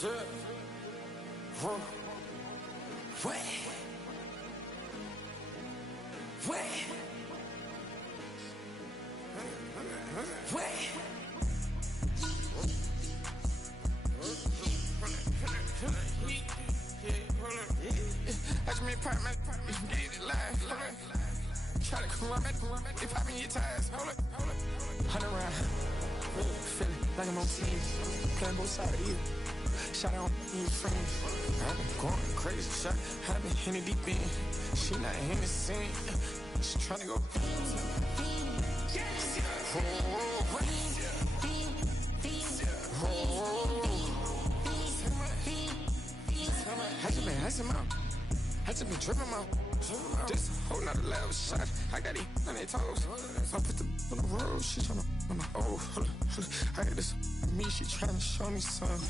Try to come run back, they popping your tires. Hold up. 100 round. Feeling like I'm on team. Playing both sides of you. Shot on your friends. I've been going crazy. Shot, I've been in the deep end. She not in the scene. She trying to go. I just been tripping out. This whole nother level shot. I got these on their toes. I put the on the road. She tryna on my hold up. I got this me. She tryna show me something.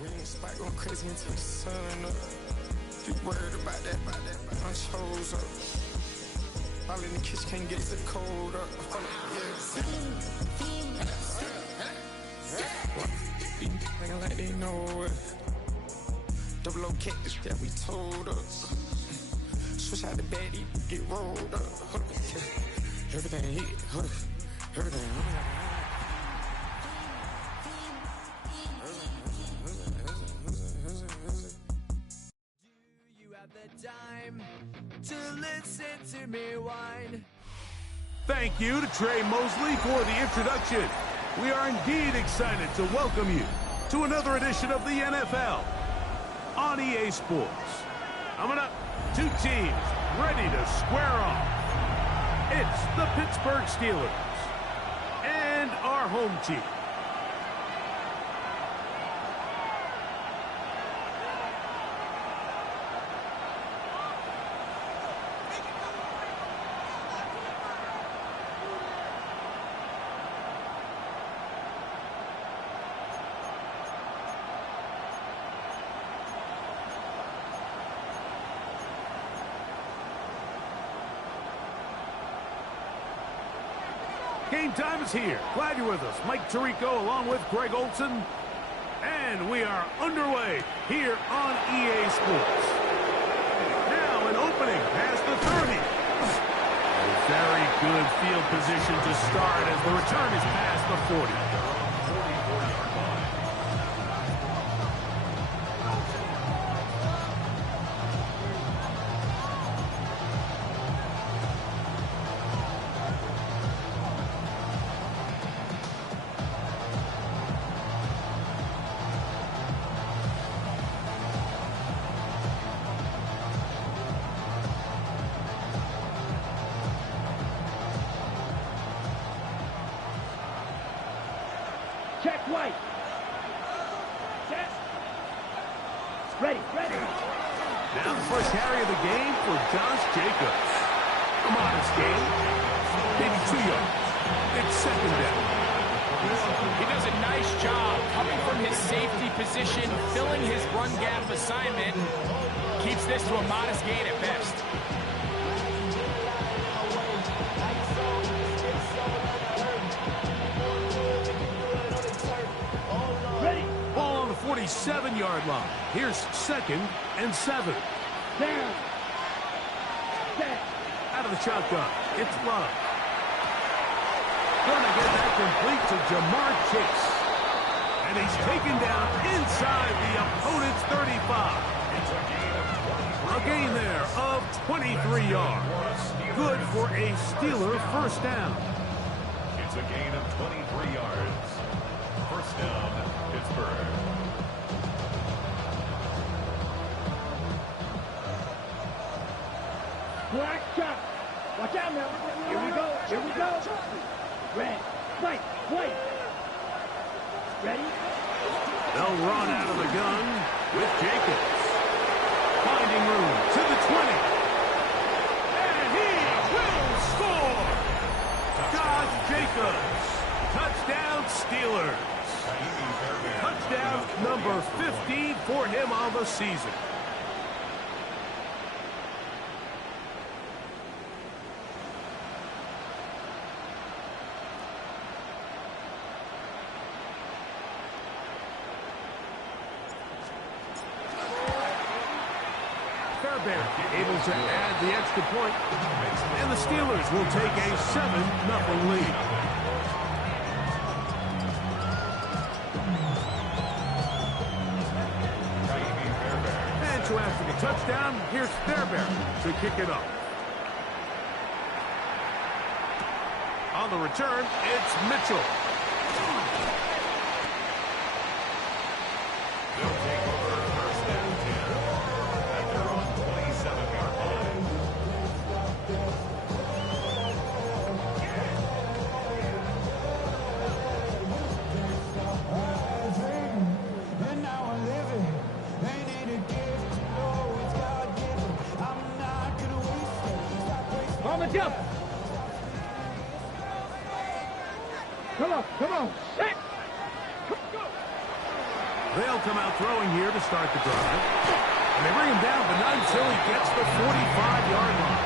We in the spot going crazy until the sun up. You worried about that? I chose up. All in the kitchen can't get the cold up. Thinking like they know it. Double O cactus that we told us. Switch out the baddie, get rolled up. Everything hit, everything. Do you have the time to listen to me whine? Thank you to Trey Mosley for the introduction. We are indeed excited to welcome you to another edition of the NFL on EA Sports. Coming up, two teams ready to square off. It's the Pittsburgh Steelers and our home team. Game time is here. Glad you're with us. Mike Tirico along with Greg Olson. And we are underway here on EA Sports. Now an opening past the 30. A very good field position to start as the return is past the 40. Check right. Check. Ready. Now the first carry of the game for Josh Jacobs. A modest gain. Maybe 2 yards. It's second down. He does a nice job coming from his safety position, filling his run gap assignment. Keeps this to a modest gain at best. Ball on the 47-yard line. Here's 2nd and 7. Down. Set. Out of the shotgun. It's Love. Gonna get that complete to Jamar Chase. And he's taken down inside the opponent's 35. A gain there of 23 yards. Good for a Steeler first down. It's a gain of 23 yards. First down, Pittsburgh. Black shot. Watch out now. Here we go. Red. White. Ready? They'll run out of the gun with Jacobs. Finding room to the 20. And he will score! Josh Jacobs. Touchdown Steelers. Touchdown number 15 for him on the season. Bears able to add the extra point, and the Steelers will take a 7-0 lead. And so after the touchdown, here's Fairbairn to kick it off. On the return, it's Mitchell. They'll take over first and 10 at their own 27-yard line. And now I live it. Ain't it a gift? No, it's God-given. I'm not gonna waste it. Stop wasting. On the jump. Come on. Set. They'll come out throwing here to start the drive. And they bring him down, but not until he gets the 45-yard line.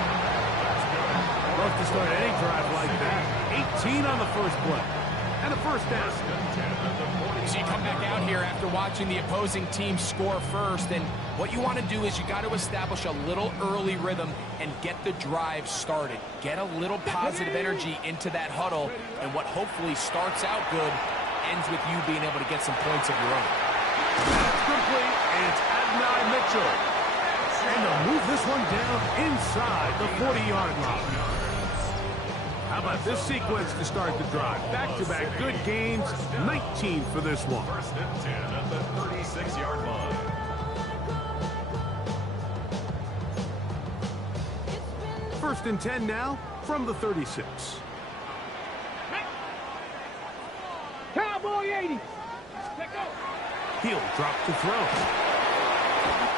Love to start any drive like that. 18 on the first play. And a first down. So you come back out here after watching the opposing team score first, and what you want to do is you got to establish a little early rhythm and get the drive started. Get a little positive energy into that huddle, and what hopefully starts out good ends with you being able to get some points of your own. That's complete, and it's Adonai Mitchell. And they'll move this one down inside the 40-yard line. How about this sequence to start the drive? Back-to-back good gains, 19 for this one. First and 10 at the 36-yard line. First and 10 now from the 36. Cowboy 80. He'll drop to throw.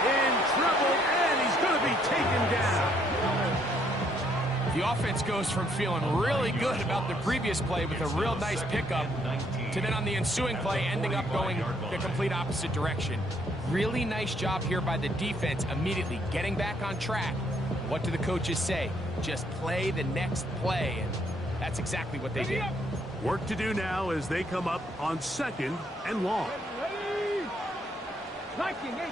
In trouble, and he's going to be taken down. The offense goes from feeling really good about the previous play with a real nice pickup to then on the ensuing play ending up going the complete opposite direction. Really nice job here by the defense immediately getting back on track. What do the coaches say? Just play the next play, and that's exactly what they did. Work to do now as they come up on 2nd and long. Liking 18.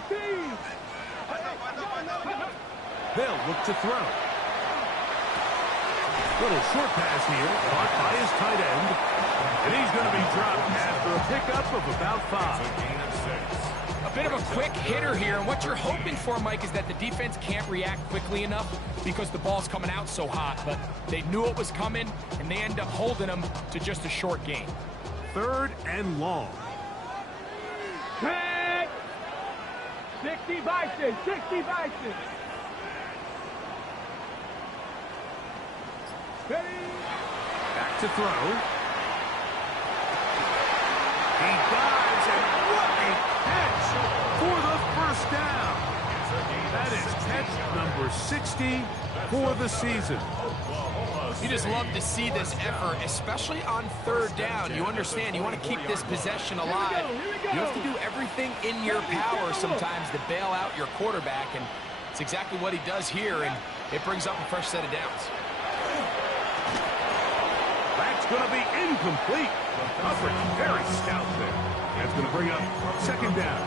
They'll look to throw. Little short pass here, caught by his tight end. And he's going to be dropped after a pickup of about 5. A gain of 6. A bit of a quick hitter here, and what you're hoping for, Mike, is that the defense can't react quickly enough because the ball's coming out so hot, but they knew it was coming, and they end up holding them to just a short gain. 3rd and long. 10. 60 Bison. 60 Bison. Back to throw. He dives, and what a catch for the first down. That is catch number 60 for the season. You just love to see this effort, especially on 3rd down. You understand, you want to keep this possession alive. You have to do everything in your power sometimes to bail out your quarterback, and it's exactly what he does here, and it brings up a fresh set of downs. That's going to be incomplete. The coverage very stout there. That's going to bring up 2nd down.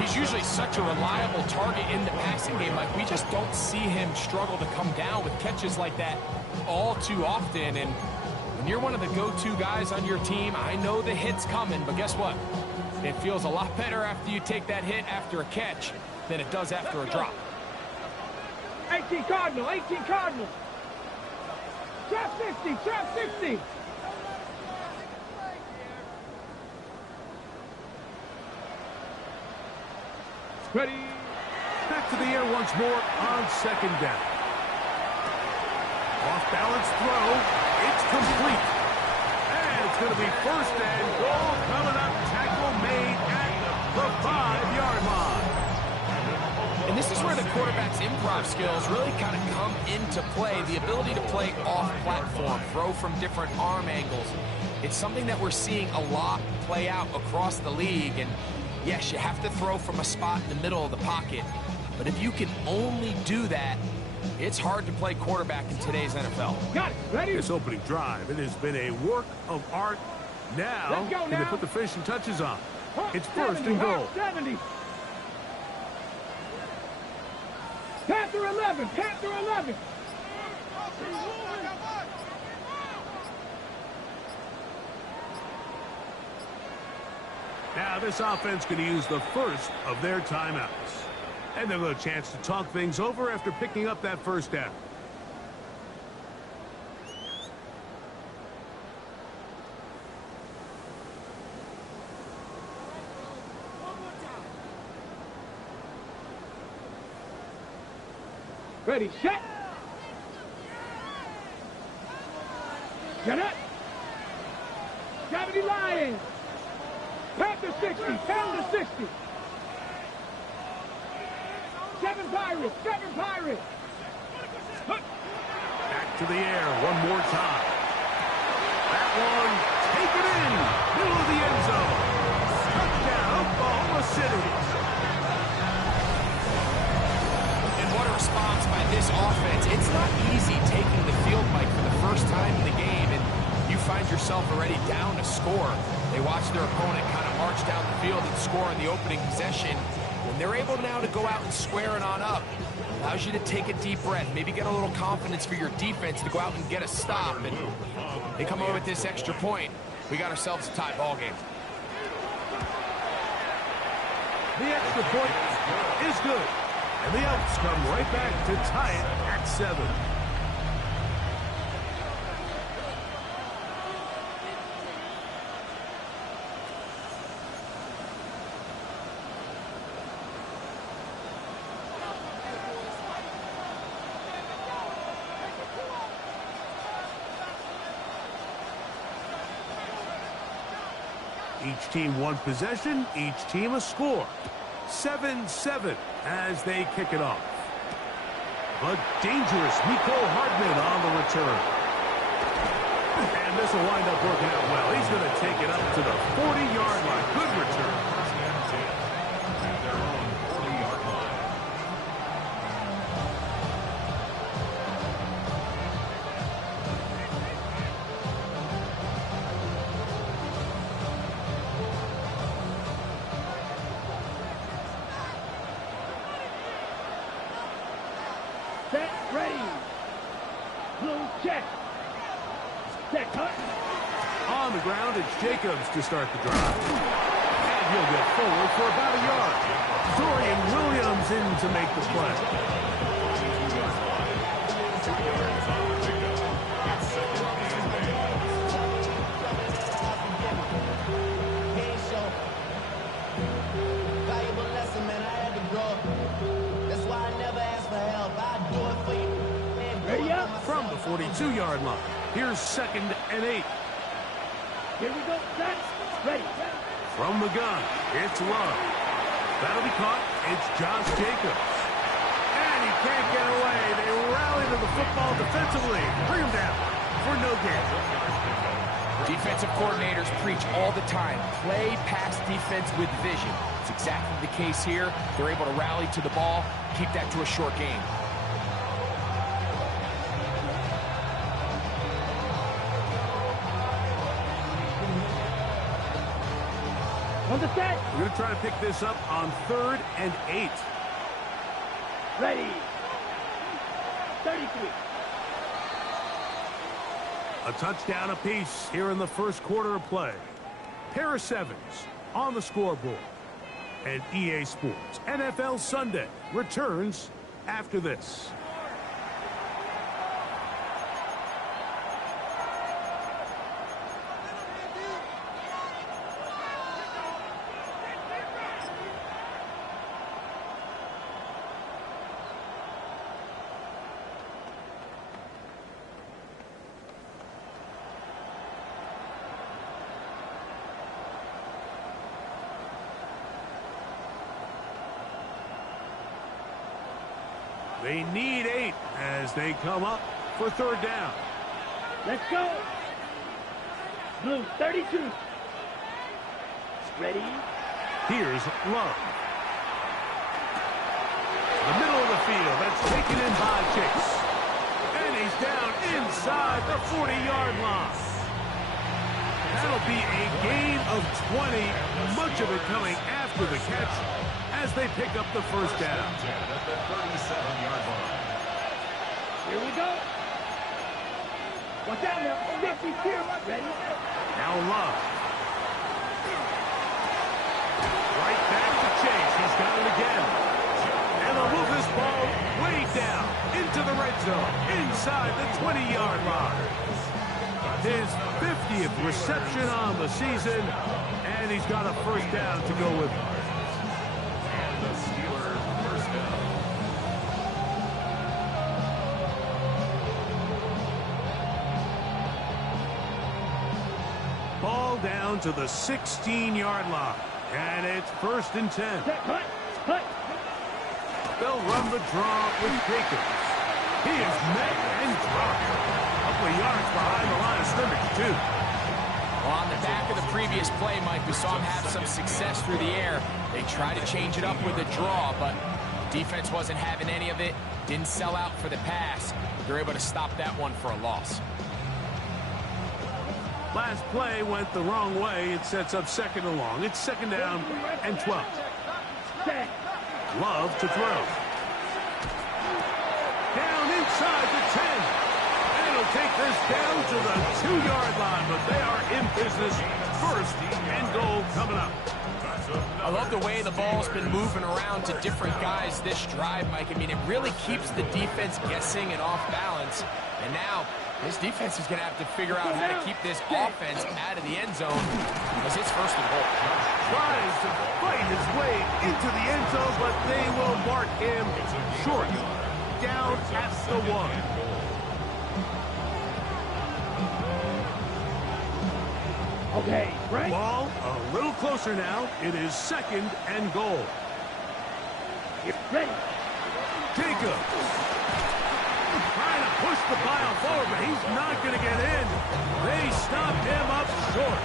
He's usually such a reliable target in the passing game. Like, we just don't see him struggle to come down with catches like that all too often. And when you're one of the go-to guys on your team, I know the hit's coming, but guess what? It feels a lot better after you take that hit after a catch than it does after a drop. 18 Cardinal. 18 Cardinal. Trap 60. Trap 60. Ready. Back to the air once more on 2nd down. Off-balance throw. It's complete. And it's going to be 1st and goal coming up. Tackle made at the 5-yard line. And this is where the quarterback's improv skills really kind of come into play. The ability to play off-platform, throw from different arm angles. It's something that we're seeing a lot play out across the league. And yes, you have to throw from a spot in the middle of the pocket. But if you can only do that, it's hard to play quarterback in today's NFL. Got it. Ready? This opening drive, it has been a work of art. Now, Let's go can they now. put the finishing touches on? It's 1st 70, and goal. 70. Panther 11, Panther 11. Now this offense going to use the first of their timeouts. And they'll have a chance to talk things over after picking up that first down. Ready, set. Get up. Gravity Lions. Panther 60, Panther 60. 7 Pirates, 7 Pirates. Back to the air one more time. That one, take it in, middle of the end zone. Touchdown, Oklahoma City. And what a response by this offense. It's not easy taking the field, Mike, for the first time in the game, and you find yourself already down to score. They watch their opponent kind of march down the field and score in the opening possession. And they're able now to go out and square it on up. Allows you to take a deep breath, maybe get a little confidence for your defense to go out and get a stop. And they come away with this extra point. We got ourselves a tie ball game. The extra point is good. And the Elks come right back to tie it at 7. Each team one possession, each team a score. 7-7 as they kick it off. But dangerous Miko Hardman on the return. And this will wind up working out well. He's going to take it up to the 40-yard line. Good return. At their own 40-yard line. Set, ready. Blue check. Check, cut. On the ground, it's Jacobs to start the drive. And he'll get forward for about a yard. Dorian Williams in to make the play. 2 yards on the pickup. It's second and 8. Valuable lesson, man. I had to grow up. That's why I never asked for help. I do it for you. Ready up. From the 42-yard line, here's second and 8. Here we go. Set. Ready. From the gun, it's Love. That'll be caught. It's Josh Jacobs. And he can't get away. They rally to the football defensively. Bring him down for no gain. Defensive coordinators preach all the time, play pass defense with vision. It's exactly the case here. They're able to rally to the ball, keep that to a short game. On the set. We're going to try to pick this up on 3rd and 8. Ready. 33. A touchdown apiece here in the first quarter of play. Pair of 7s on the scoreboard. And EA Sports NFL Sunday returns after this. They need 8 as they come up for 3rd down. Let's go. Blue 32. Ready. Here's Love. The middle of the field. That's taken in by Chase. And he's down inside the 40-yard line. That'll be a gain of 20, much of it coming after the catch as they pick up the first down. At the 37-yard line. Here we go. Watch out now. 50 here. Ready? Now Love. Right back to Chase. He's got it again. And they'll move this ball way down into the red zone, inside the 20-yard line. His 50th reception on the season, and he's got a first down to go with him. And the Steelers first down. Ball down to the 16-yard line, and it's 1st and 10. Cut. Cut. They'll run the draw with Jacobs. He is met and dropped. A couple of yards behind the line of scrimmage, too. Well, on the back of the previous play, Mike, we saw him have some success through the air. They tried to change it up with a draw, but defense wasn't having any of it. Didn't sell out for the pass. They're able to stop that one for a loss. Last play went the wrong way. It sets up 2nd and long. It's 2nd down and 12. Set. Love to throw. Down inside the 10. And it'll take this down to the 2-yard line, but they are in business. 1st and goal coming up. I love the way the ball's been moving around to different guys this drive, Mike. I mean, it really keeps the defense guessing and off balance. And now, this defense is going to have to figure out how to keep this offense out of the end zone because it's 1st and goal. Tries to fight his way into the end zone, but they will mark him short. Down at the 1. Okay, right? Ball a little closer now. It is 2nd and goal. Ready. Jacobs trying to push the pile forward, but he's not going to get in. They stop him up short.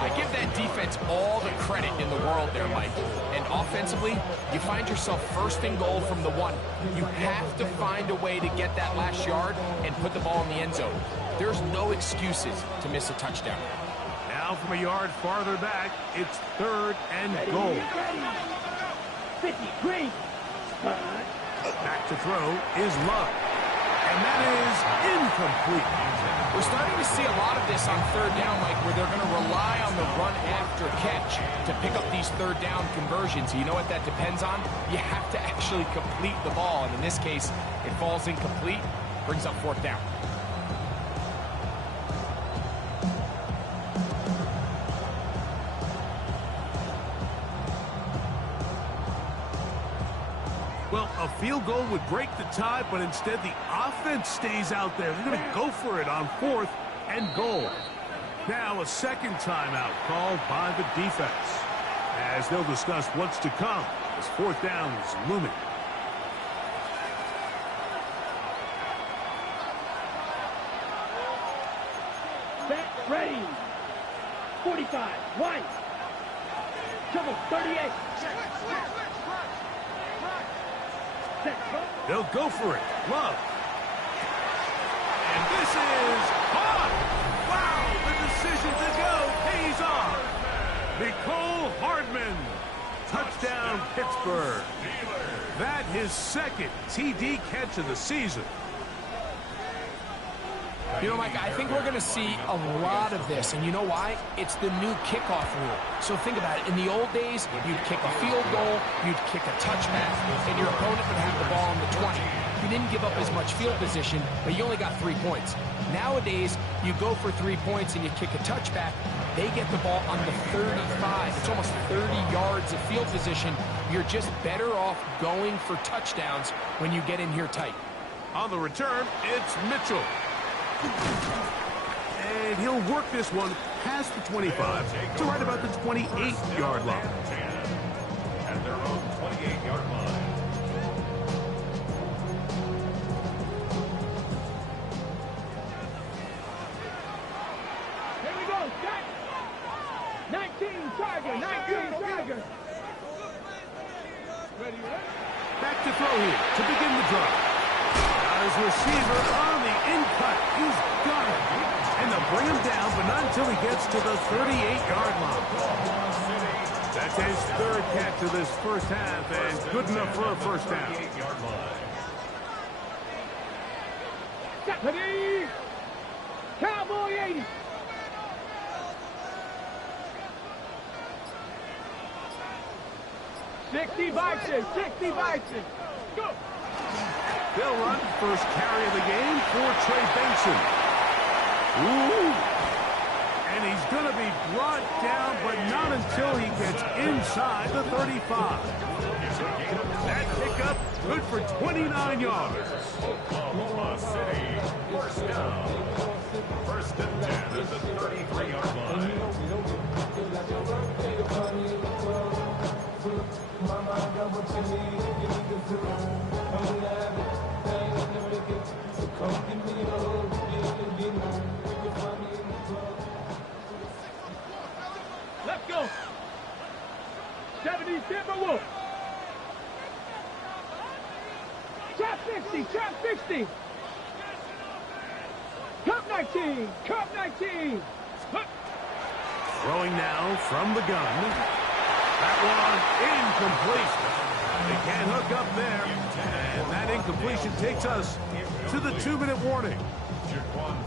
I give that defense all the credit in the world there, Mike. And offensively, you find yourself 1st and goal from the 1. You have to find a way to get that last yard and put the ball in the end zone. There's no excuses to miss a touchdown. Now from a yard farther back, it's 3rd and goal. 50, green. Back to throw is Love. And that is incomplete. We're starting to see a lot of this on 3rd down, Mike, where they're going to rely on the run after catch to pick up these 3rd down conversions. You know what that depends on? You have to actually complete the ball. And in this case, it falls incomplete, brings up 4th down. Well, a field goal would break the tie, but instead the offense stays out there. They're going to go for it on 4th and goal. Now a 2nd timeout called by the defense, as they'll discuss what's to come as 4th down is looming. Set, ready. 45, one. Triple, 38. They'll go for it. Love. And this is caught. Wow, the decision to go pays off. Nicole Hardman. Touchdown, Pittsburgh. That his 2nd TD catch of the season. You know, Mike, I think we're going to see a lot of this, and you know why? It's the new kickoff rule. So think about it. In the old days, you'd kick a field goal, you'd kick a touchback, and your opponent would have the ball on the 20. You didn't give up as much field position, but you only got 3 points. Nowadays, you go for 3 points and you kick a touchback, they get the ball on the 35. It's almost 30 yards of field position. You're just better off going for touchdowns when you get in here tight. On the return, it's Mitchell. And he'll work this one past the 25 to right about the 28-yard line. At their own 28-yard line. Here we go, set. 19 Tiger, 19 Tiger. Back to throw here to begin the drive. His receiver on the in-cut. He's got it. And they'll bring him down, but not until he gets to the 38-yard line. That's his third catch of this first half, and good enough for a first down. Ready? Cowboy 80. Sixty Bison, 60 Bison. Go. They'll run first carry of the game for Trey Benson. Ooh. And he's going to be brought down, but not until he gets inside the 35. That pickup good for 29 yards. Oklahoma City, first down. First and 10 at the 33-yard line. Let's go. 70 Timberwolves. Trap 60, trap 60. Cup 19, cup 19. Throwing now from the gun. That one incomplete. They can't hook up there. And that incompletion takes us to the 2-minute warning.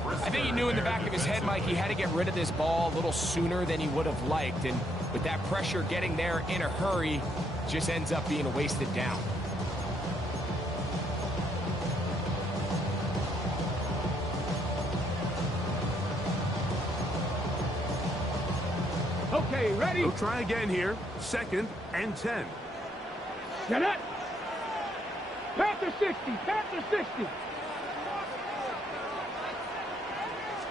I think he knew in the back of his head, Mike, he had to get rid of this ball a little sooner than he would have liked. And with that pressure getting there in a hurry, just ends up being a wasted down. Okay, ready? We'll try again here. 2nd and 10. Get it. Panther 60, Panther 60.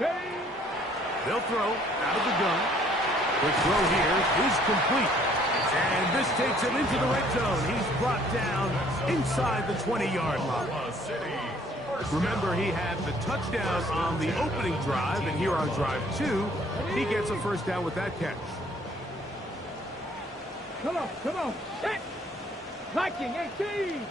Ready? They'll throw out of the gun. The throw here is complete. And this takes him into the red zone. He's brought down inside the 20-yard line. Remember, he had the touchdown on the opening drive, and here on drive 2, he gets a first down with that catch. Come on, come on. Set. Viking 18.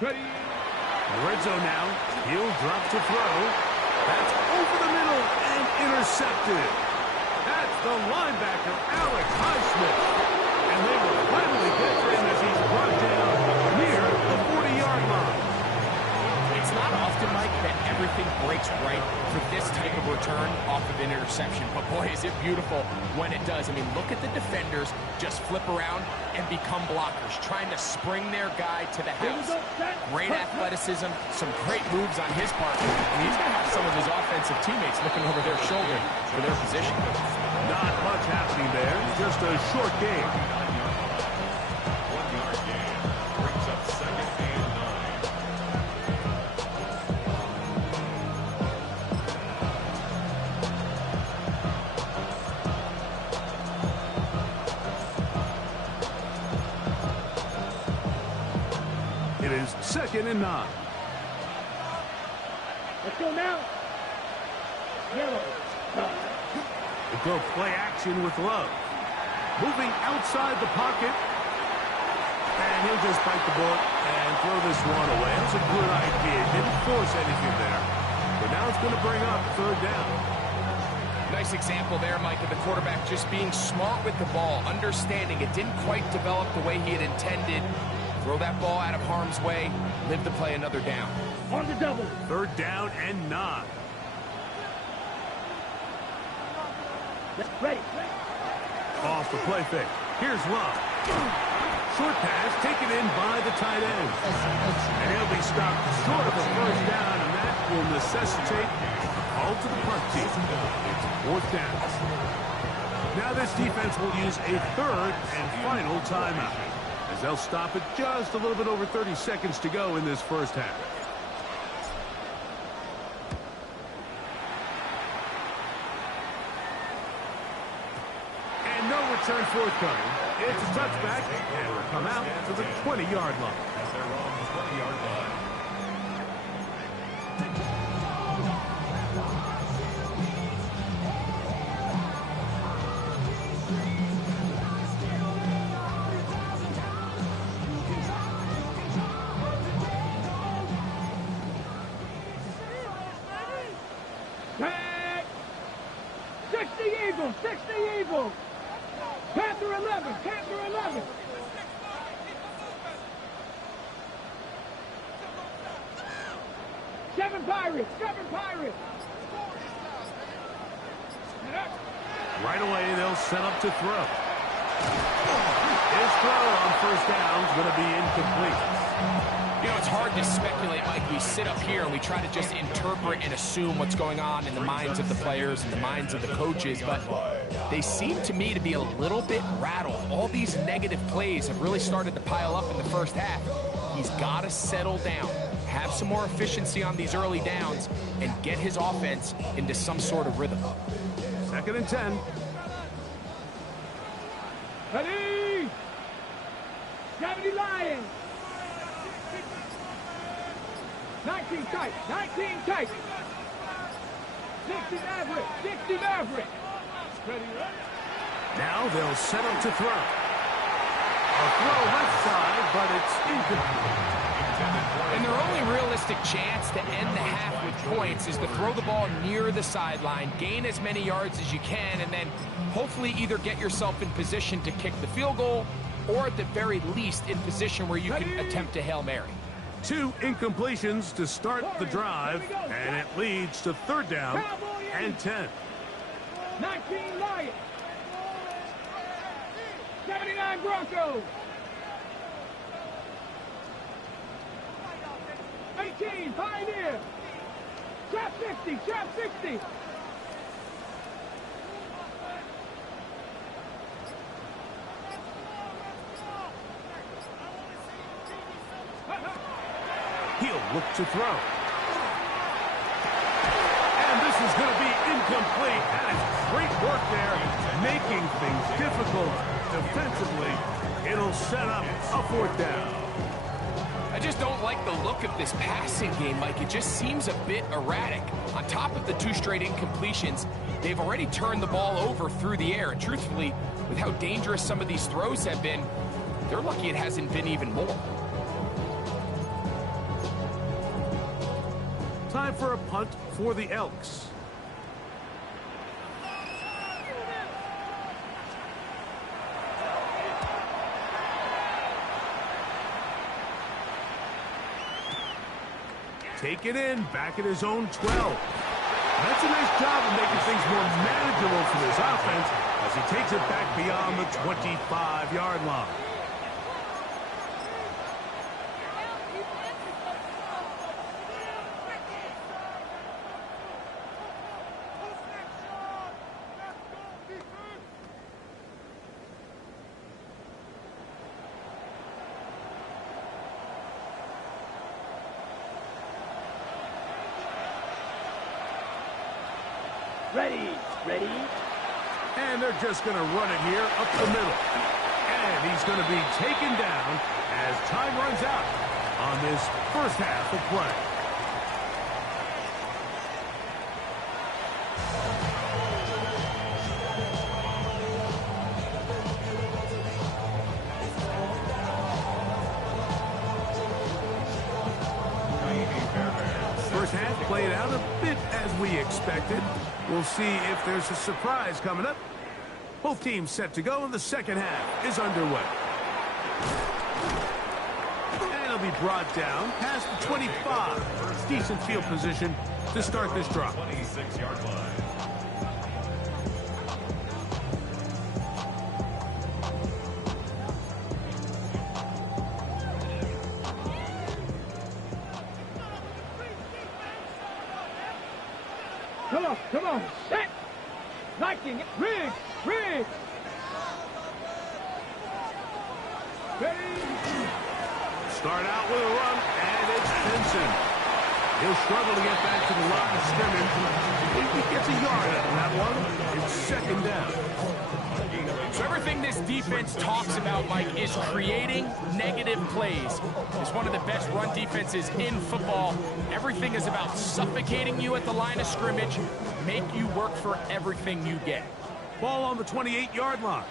Ready? The red zone now. He'll drop to throw. That's over the middle and intercepted. That's the linebacker, Alex Highsmith. And they will finally get to him as he's brought down near the 40-yard line. It's not often, Mike, that everything breaks right for this type of return off of an interception. But boy, is it beautiful when it does. I mean, look at the defenders just flip around and become blockers, trying to spring their guy to the house. Great athleticism, some great moves on his part. And he's going to have some of his offensive teammates looking over their shoulder for their position. Not much happening there. Just a short game. 1-yard gain brings up 2nd and 9. It is 2nd and 9. Let's go now. Yellow. They go play action with Love. Moving outside the pocket. And he'll just bite the bullet and throw this one away. That's a good idea. Didn't force anything there. But now it's going to bring up 3rd down. Nice example there, Mike, of the quarterback just being smart with the ball, understanding it didn't quite develop the way he had intended. Throw that ball out of harm's way, live to play another down. On the double. 3rd down and 9. Ready. Off the play fake. Here's Love. Short pass taken in by the tight end. And he'll be stopped short of a first down, and that will necessitate a call to the punt team. It's 4th down. Now this defense will use a 3rd and final timeout, as they'll stop it just a little bit over 30 seconds to go in this first half. And no return forthcoming. It's a touchback, and will come out to the 20-yard line. They're on the 20-yard line. Tag. 60 Eagles. evil, 60 evil. Panther 11, Panther 11. Seven Pirates, 7 Pirates. Right away, they'll set up to throw. His throw on first down is going to be incomplete. You know, it's hard to speculate, Mike. We sit up here and we try to just interpret and assume what's going on in the minds of the players and the minds of the coaches, but they seem to me to be a little bit rattled. All these negative plays have really started to pile up in the first half. He's got to settle down, have some more efficiency on these early downs, and get his offense into some sort of rhythm. 2nd and 10. Ready! 70 Lions! 19 tight, 19 tight! 60 Maverick, 60 Maverick! Ready, ready? Now they'll set up to throw. A throw left side, but it's incomplete. And their only realistic chance to end the half with points is to throw the ball near the sideline, gain as many yards as you can, and then hopefully either get yourself in position to kick the field goal or at the very least in position where you can attempt a Hail Mary. 2 incompletions to start the drive, and it leads to 3rd down and 10. 19 Lions! 79 Broncos! 18 Pioneer! Trap 60, trap 60! He'll look to throw. And this is going to be incomplete. That is great work there, making things difficult defensively. It'll set up a 4th down. I just don't like the look of this passing game, Mike. It just seems a bit erratic. On top of the 2 straight incompletions, they've already turned the ball over through the air. And truthfully, with how dangerous some of these throws have been, they're lucky it hasn't been even more. Time for a punt for the Elks. Take it in, back at his own 12. That's a nice job of making things more manageable for this offense as he takes it back beyond the 25-yard line. Ready, ready? And they're just going to run it here up the middle. And he's going to be taken down as time runs out on this first half of play. First half played out a bit as we expected. We'll see if there's a surprise coming up. Both teams set to go, and the second half is underway. And it'll be brought down past the 25. Decent field position to start this drive. 26-yard line. Come on, set! Liking it, rig! Ready! Start out with a run, and it's Benson. He'll struggle to get back to the line of scrimmage. If he gets a yard out of that one, it's 2nd down. So everything this defense talks about, Mike, is creating negative plays. It's one of the best run defenses in football. Everything is about suffocating you at the line of scrimmage, make you work for everything you get. Ball on the 28-yard line.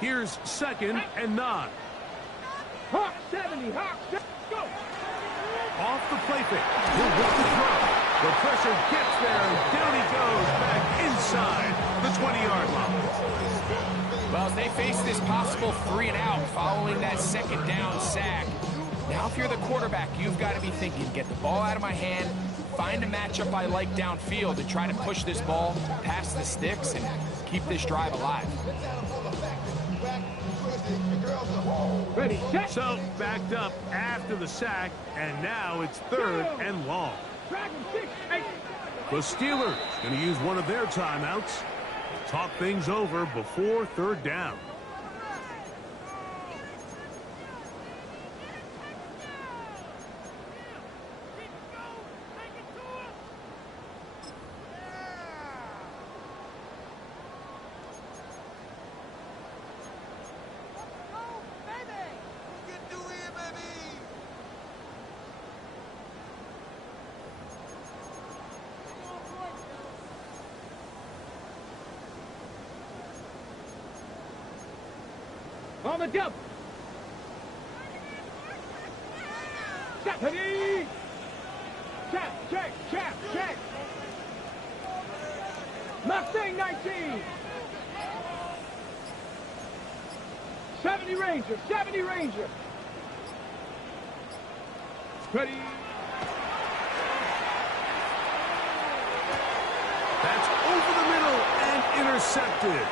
Here's 2nd and 9. Hawk 70, Hawk 70, go! Off the play fake. He'll look to throw. The pressure gets there, and down he goes back inside the 20-yard line. Well, as they face this possible 3-and-out following that second down sack, now if you're the quarterback, you've got to be thinking, get the ball out of my hand, find a matchup I like downfield, and try to push this ball past the sticks and keep this drive alive. Ready, set. So, backed up after the sack, and now it's 3rd and long. The Steelers going to use one of their timeouts to talk things over before 3rd down. On the jump. Step. Ready. Check. Mustang 19. 70 Ranger. Ready. That's over the middle and intercepted.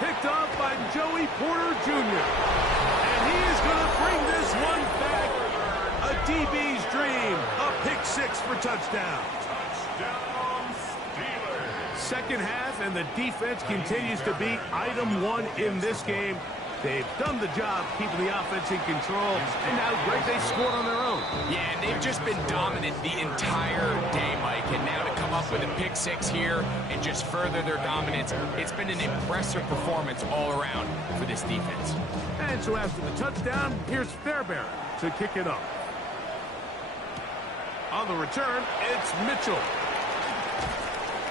Picked off by Joey Porter Jr. And he is going to bring this one back. A DB's dream. A pick 6 for touchdown. Touchdown, Steelers. Second half, and the defense continues to be item 1 in this game. They've done the job keeping the offense in control, and now Greg, they scored on their own. Yeah, and they've just been dominant the entire day, Mike. And now to come up with a pick 6 here and just further their dominance, it's been an impressive performance all around for this defense. And so after the touchdown, here's Fairbairn to kick it off. On the return, it's Mitchell.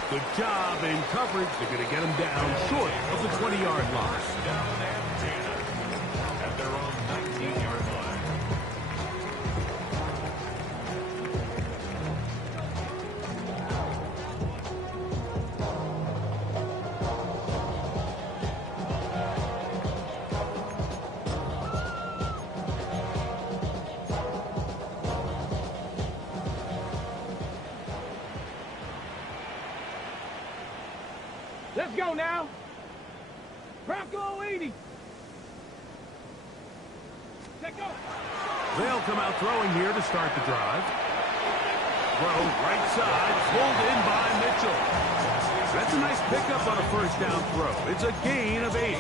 Good job in coverage. They're going to get him down short of the 20-yard line. At their own 19-yard line. Let's go now. Bronco 80. Take off. They'll come out throwing here to start the drive. Throw right side, pulled in by Mitchell. That's a nice pickup on a first down throw. It's a gain of 8.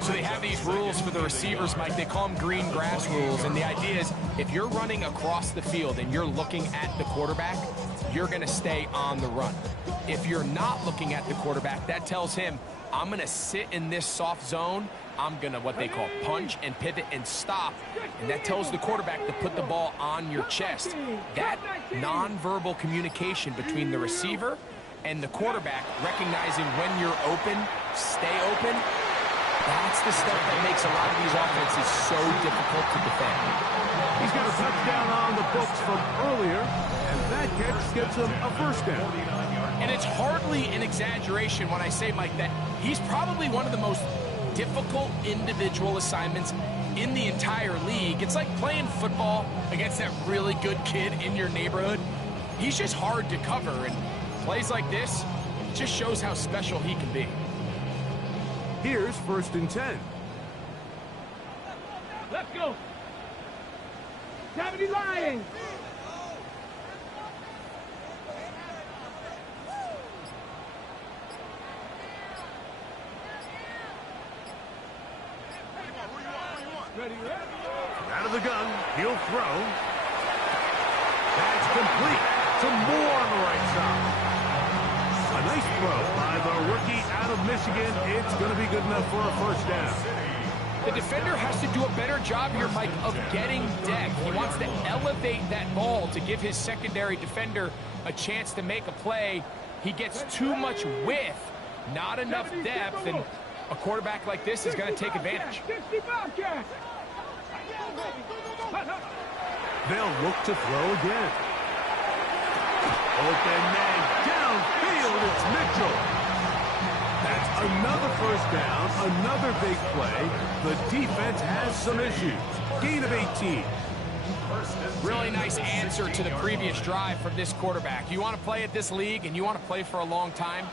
So they have these rules for the receivers, Mike. They call them green grass rules. And the idea is if you're running across the field and you're looking at the quarterback, you're going to stay on the run. If you're not looking at the quarterback, that tells him, I'm going to sit in this soft zone. I'm going to what they call punch and pivot and stop. And that tells the quarterback to put the ball on your chest. That nonverbal communication between the receiver and the quarterback, recognizing when you're open, stay open, that's the stuff that makes a lot of these offenses so difficult to defend. He's got a touchdown on the books from earlier, and that catch gets him a first down. And it's hardly an exaggeration when I say, Mike, that he's probably one of the most difficult individual assignments in the entire league. It's like playing football against that really good kid in your neighborhood. He's just hard to cover, and plays like this just shows how special he can be. Here's 1st and 10. Let's go. 70 Lions. Ready. Out of the gun, he'll throw. That's complete to Moore on the right side. A nice throw by the rookie out of Michigan. It's going to be good enough for a first down. The defender has to do a better job here, Mike, of getting depth. He wants to elevate that ball to give his secondary defender a chance to make a play. He gets too much width, not enough depth, and a quarterback like this is going to take advantage. They'll look to throw again. open man downfield. It's Mitchell. That's another first down, another big play. The defense has some issues. Gain of 18. Really nice answer to the previous drive from this quarterback. You want to play at this league and you want to play for a long time,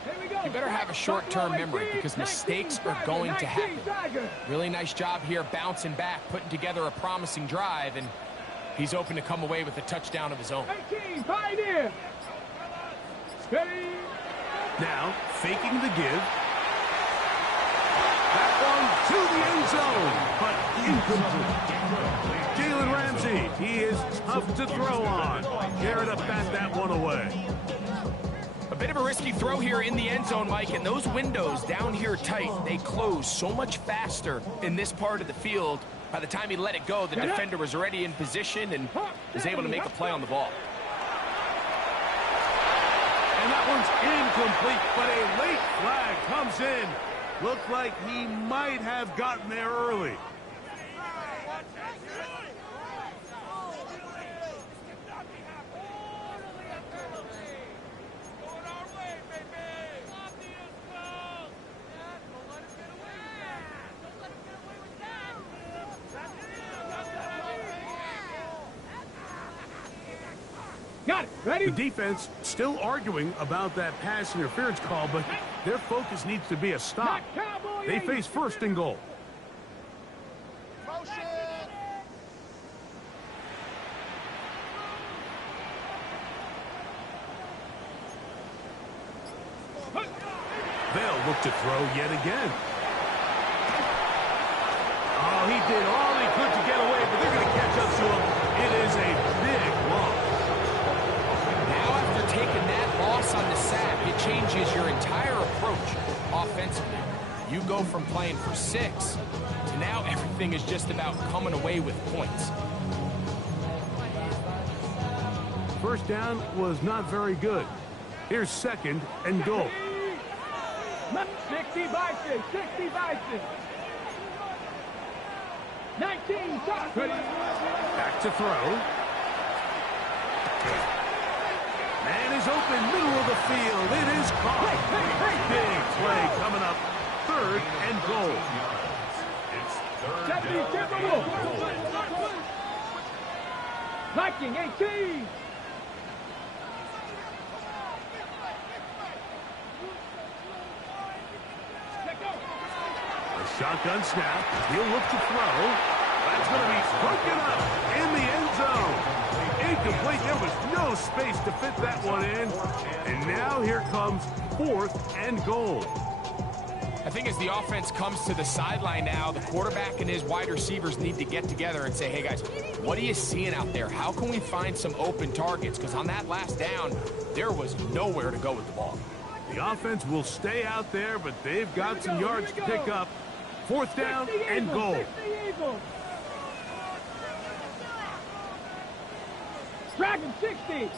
you better have a short-term memory because mistakes are going to happen. Really nice job here bouncing back, putting together a promising drive, and he's open to come away with a touchdown of his own. 18, Pioneer. Steady. Now, faking the give. That one to the end zone, but incomplete. Jalen Ramsey, he is tough to throw on. Garrett up bat that one away. A bit of a risky throw here in the end zone, Mike, and those windows down here tight, they close so much faster in this part of the field. By the time he let it go, the defender was already in position and was able to make a play on the ball. And that one's incomplete, but a late flag comes in. Looked like he might have gotten there early. Got it. Ready? The defense still arguing about that pass interference call, but their focus needs to be a stop. They face first and goal. They'll look to throw yet again. Oh, he did all he could to get away, but they're going to catch up to him. It is a big loss. Now after taking that loss on the sack, it changes your entire approach offensively. You go from playing for 6 to now everything is just about coming away with points. First down was not very good. Here's second and goal. 60 by 6, 60 by 6. 19, shot. Back to throw. Man is open, middle of the field. It is caught. Big play coming up. Third and goal. It's third 70, down. Timberwolves. Viking, 18. Shotgun snap. He'll look to throw. That's going to be broken up in the end zone. Incomplete. There was no space to fit that one in. And now here comes fourth and goal. I think as the offense comes to the sideline now, the quarterback and his wide receivers need to get together and say, hey guys, what are you seeing out there? How can we find some open targets? Because on that last down, there was nowhere to go with the ball. The offense will stay out there, but they've got some yards to pick up. Fourth down and goal. Dragon 60.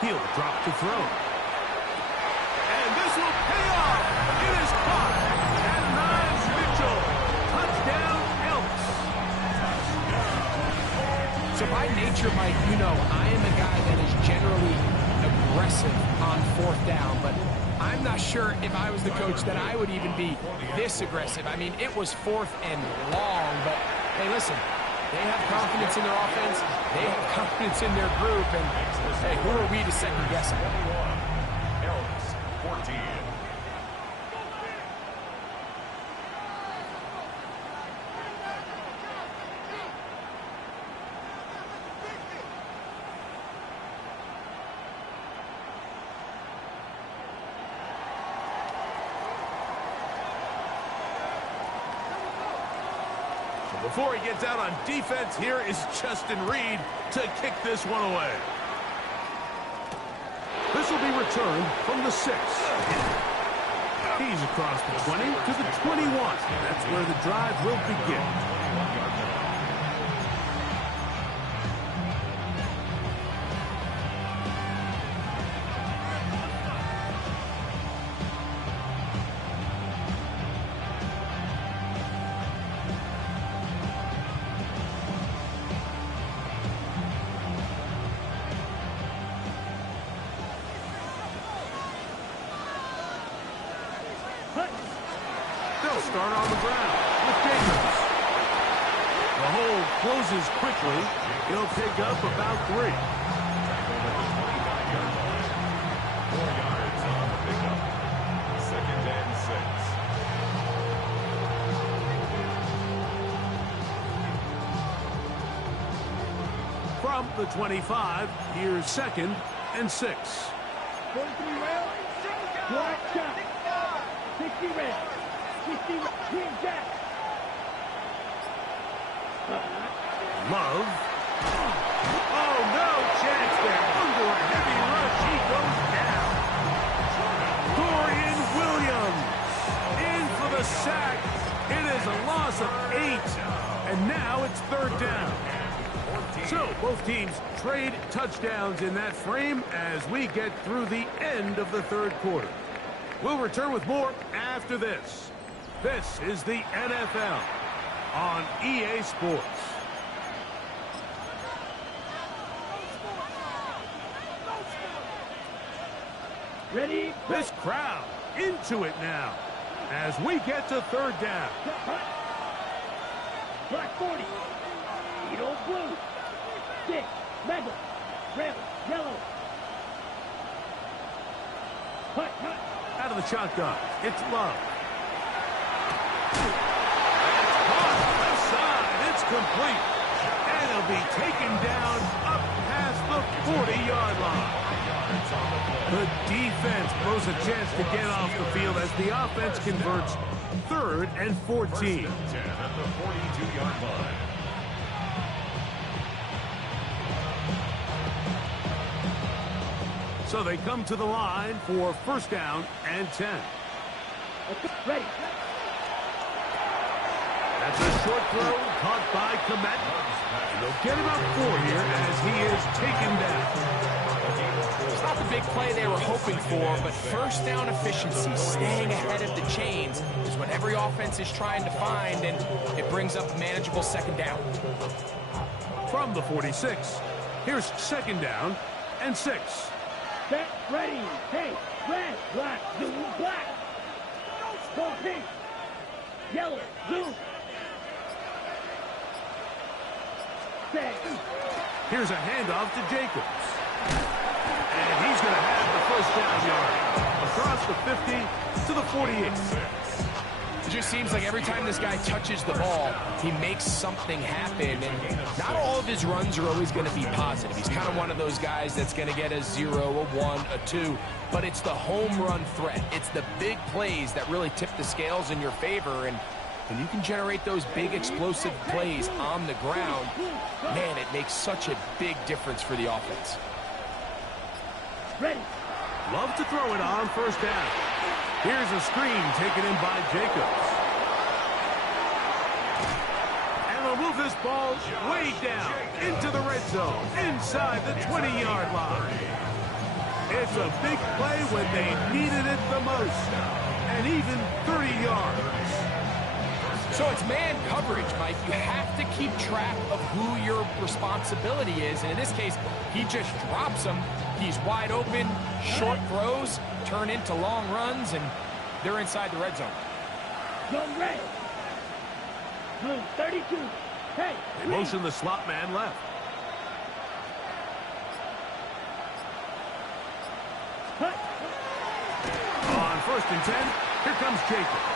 He'll drop to throw. And this will pay off. It is caught. And Miles Mitchell. Touchdown, Elks. So by nature, Mike, you know, I am a guy that is generally aggressive on fourth down, but I'm not sure if I was the coach that I would even be this aggressive. I mean, it was fourth and long, but hey, listen, they have confidence in their offense. They have confidence in their group, and hey, who are we to second guess them? Elks 14. Before he gets out on defense, here is Justin Reed to kick this one away. This will be returned from the 6. He's across the 20 to the 21. That's where the drive will begin. They'll start on the ground with Jacobs. The hole closes quickly. He'll pick up about 3. 4 yards on the pickup. 2nd and 6. From the 25, here's 2nd and 6. 43 rounds. Black shot. 60 rounds. 60 rounds. Green jack. Love. Oh, no chance there. Under a heavy rush, he goes down. Dorian Williams in for the sack. It is a loss of 8. And now it's 3rd down. So both teams trade touchdowns in that frame as we get through the end of the 3rd quarter. We'll return with more after this. This is the NFL on EA Sports. Ready? This crowd into it now as we get to 3rd down. Black 40. Eagle blue. 6. Rebel. Rebel. Yellow. Hut. Out of the shotgun, it's Love. Left side, it's complete. And he'll be taken down up past the 40-yard line. The defense blows a chance to get off the field as the offense converts 3rd and 14. 10 at the 42-yard line. So they come to the line for 1st down and 10. Ready. That's a short throw caught by Komet. They'll get him up 4 here as he is taken down. It's not the big play they were hoping for, but 1st down efficiency, staying ahead of the chains, is what every offense is trying to find, and it brings up manageable 2nd down. From the 46, here's 2nd down and 6. Set. Ready. Hey. Red. Black. Blue. Black. Go pink. Yellow. Blue. Set. Here's a handoff to Jacobs. And he's going to have the 1st down yard across the 50 to the 48. It just seems like every time this guy touches the ball, he makes something happen. And not all of his runs are always going to be positive. He's kind of one of those guys that's going to get a 0, a 1, a 2. But it's the home run threat. It's the big plays that really tip the scales in your favor. And when you can generate those big explosive plays on the ground, man, it makes such a big difference for the offense. Ready. Love to throw it on 1st down. Here's a screen taken in by Jacobs. And they'll move this ball way down into the red zone, inside the 20-yard line. It's a big play when they needed it the most, and even 30 yards. So it's man coverage, Mike. You have to keep track of who your responsibility is. And in this case, he just drops him. He's wide open, short throws, turn into long runs, and they're inside the red zone. Zone red. Blue 32. Hey. They motion the slot man left. Hut. On 1st and 10, here comes Jacobs.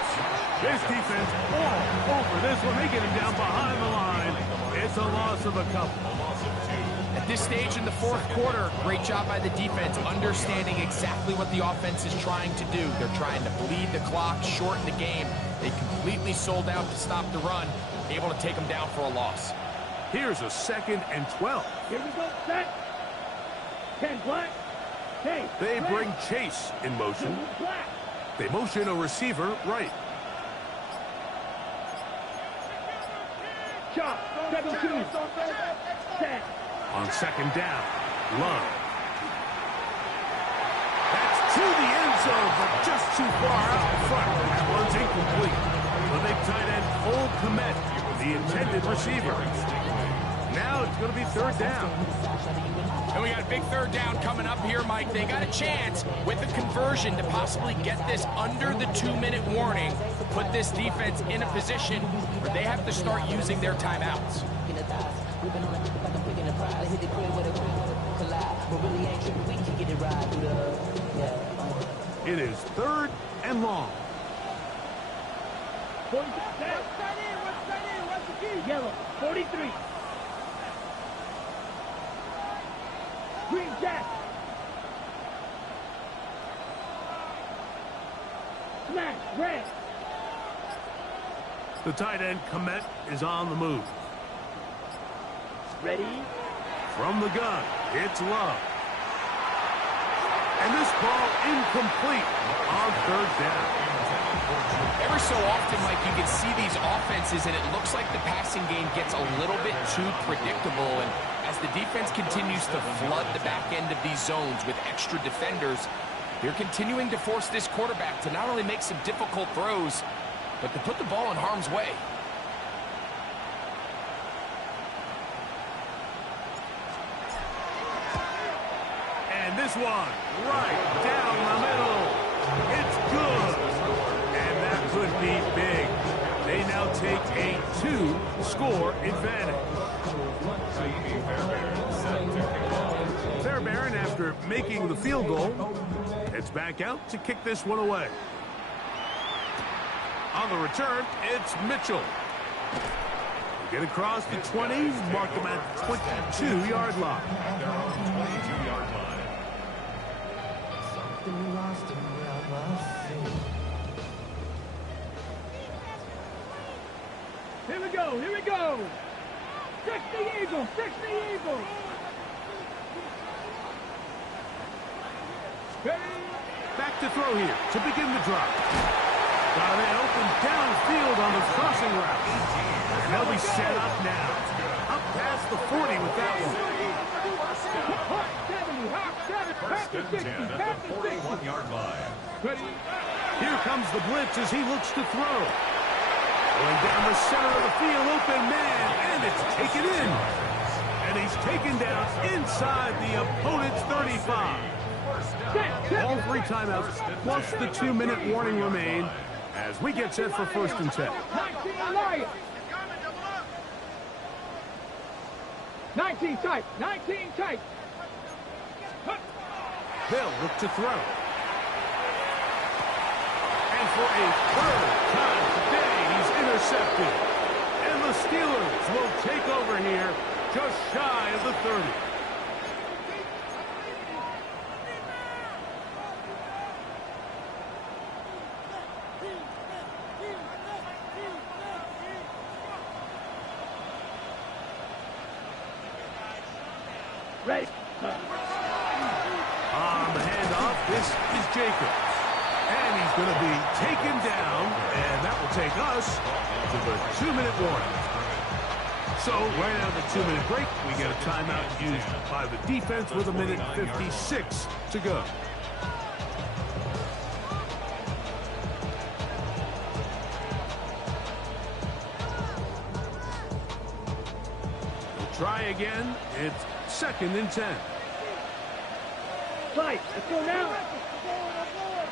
This defense all over this one. They get him down behind the line. It's a loss of a couple. At this stage in the 4th quarter, great job by the defense, understanding exactly what the offense is trying to do. They're trying to bleed the clock, shorten the game. They completely sold out to stop the run, able to take them down for a loss. Here's a 2nd and 12. Here we go. Set. 10 black. Hey. They red. bring Chase in motion. Black. They motion a receiver right. Chop. 17. Set. On 2nd down, Love. That's to the end zone, but just too far out in front. That one's incomplete. The big tight end, Cole Komet, the intended receiver. Now it's going to be third down. And we got a big third down coming up here, Mike. They got a chance with a conversion to possibly get this under the 2-minute warning, put this defense in a position where they have to start using their timeouts. It is third and long. Yellow, 43. Green jack. Smash, red. The tight end, Komet, is on the move. Ready? From the gun, it's Love. And this ball incomplete on third down. Every so often, Mike, you can see these offenses, and it looks like the passing game gets a little bit too predictable. And as the defense continues to flood the back end of these zones with extra defenders, they're continuing to force this quarterback to not only make some difficult throws, but to put the ball in harm's way. And this one, right down the middle. It's good. And that could be big. They now take a 2-score advantage. Fairbairn, after making the field goal, heads back out to kick this one away. On the return, it's Mitchell. Get across the 20, mark them at 22-yard line. 22-yard line. Here we go, here we go. 60 Eagles, 60 Eagles. Ready? Back to throw here to begin the drive. Got a man open downfield on the crossing route. And they'll be set up now. Up past the 40 with that one. First and 10 at the 41-yard line. Ready? Here comes the blitz as he looks to throw. Going down the center of the field, open man, and it's taken in. And he's taken down inside the opponent's 35. All 3 timeouts plus the 2-minute warning remain as we get set for first and 10. 19 tight, 19 tight. They'll look to throw. And for a third time today, he's intercepted. And the Steelers will take over here just shy of the 30. Ready? On the handoff, this is Jacobs. And he's going to be taken down, and that will take us to the 2-minute warning. So, right out of the 2-minute break, we get a timeout used by the defense with 1:56 to go. We'll try again. It's 2nd and 10. Slide, let's go now.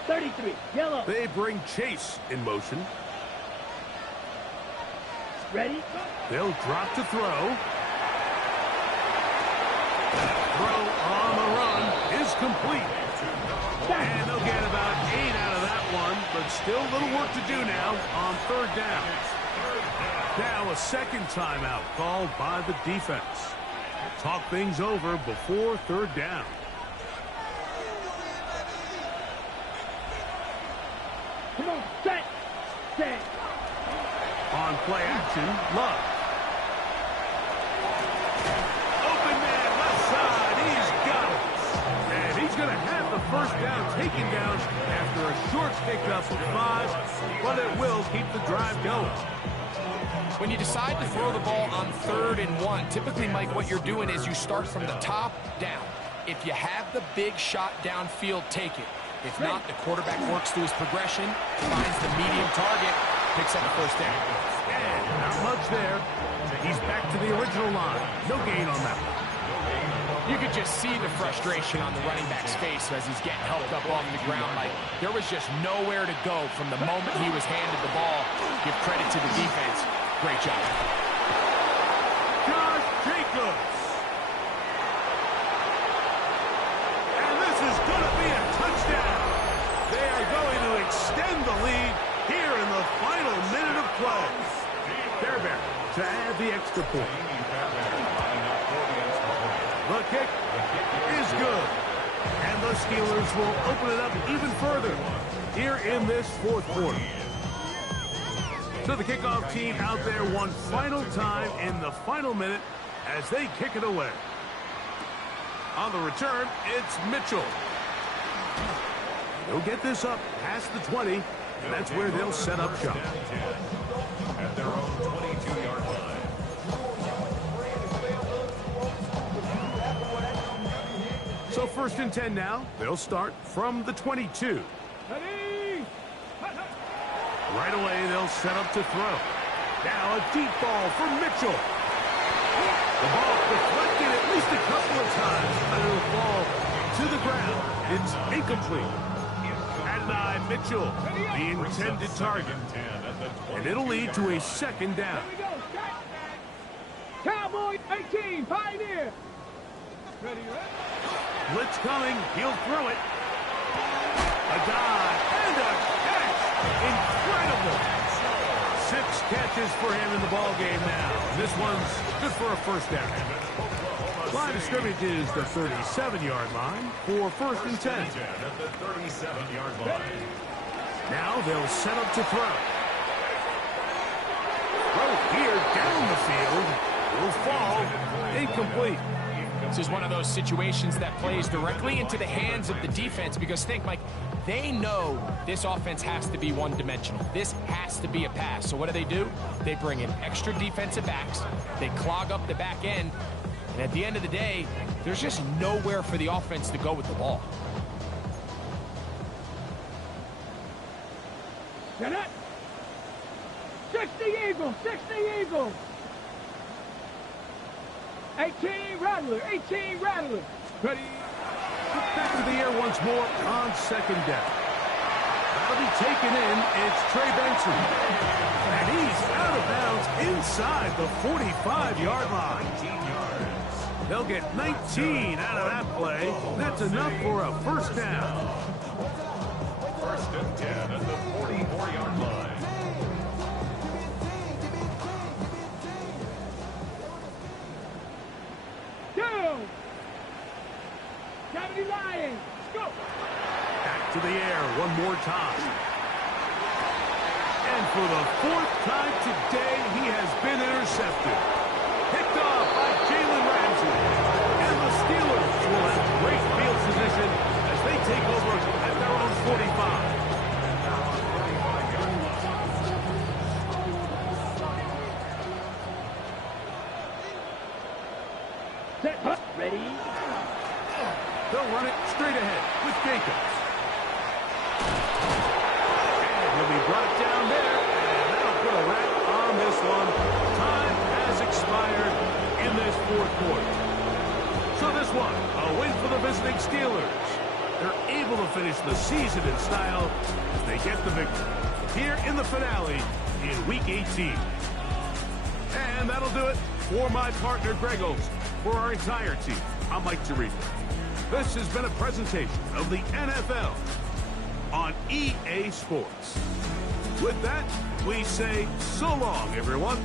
33, yellow. They bring Chase in motion. Ready? They'll drop to throw. That throw on the run is complete. And they'll get about 8 out of that one, but still a little work to do now on third down. Now a second timeout called by the defense. Talk things over before third down. Come on, set. On play action, Love. Open man, left side, he's got it. And he's going to have the first down taken down after a short pickup of 5, but it will keep the drive going. When you decide to throw the ball on 3rd and 1, typically, Mike, what you're doing is you start from the top down. If you have the big shot downfield, take it. If not, the quarterback works through his progression, finds the medium target, picks up the first down. And not much there. He's back to the original line. No gain on that one. You could just see the frustration on the running back's face as he's getting helped up off the ground. Like, there was just nowhere to go from the moment he was handed the ball. Give credit to the defense. Great job. Josh Jacobs. And this is going to be a touchdown. They are going to extend the lead here in the final minute of play. Fairbairn to add the extra point. The kick is good. And the Steelers will open it up even further here in this fourth quarter. So the kickoff team out there one final time in the final minute as they kick it away. On the return, it's Mitchell. They'll get this up past the 20, and that's where they'll set up shop. At their own 22-yard line. So first and 10 now. They'll start from the 22. Right away, they'll set up to throw. Now a deep ball for Mitchell. The ball deflected at least a couple of times, but it'll fall to the ground. It's incomplete. Adonai Mitchell, the intended target. And it'll lead to a second down. Cowboy 18, Pioneer. Blitz coming. He'll throw it. A dive and a catch. Incredible. 6 catches for him in the ball game now. This one's good for a first down. Line of scrimmage is the 37-yard line for first and 10. At the 37-yard line. Now they'll set up to throw. Throw here down the field. Will fall. Incomplete. This is one of those situations that plays directly into the hands of the defense because think, Mike, they know this offense has to be one-dimensional. This has to be a pass. So what do? They bring in extra defensive backs. They clog up the back end. And at the end of the day, there's just nowhere for the offense to go with the ball. Get it. 60 Eagles, 60 Eagles. 18 Rattler, 18 Rattler. Ready. Back to the air once more on second down. That'll be taken in. It's Trey Benson. And he's out of bounds inside the 45-yard line. 19 yards. They'll get 19 out of that play. That's enough for a first down. First and 10 at the 44-yard line. Cavity Lions, go! Back to the air one more time. And for the 4th time today, he has been intercepted. Picked off by Jalen Ramsey. And the Steelers will have great field position as they take over at their own 45. Set up, ready. They'll run it straight ahead with Jacobs. And he'll be brought down there, and that'll put a wrap on this one. Time has expired in this fourth quarter. So this one, a win for the visiting Steelers. They're able to finish the season in style as they get the victory here in the finale in Week 18. And that'll do it for my partner, Greg Olson. For our entire team, I'm Mike Tirico. This has been a presentation of the NFL on EA Sports. With that, we say so long, everyone.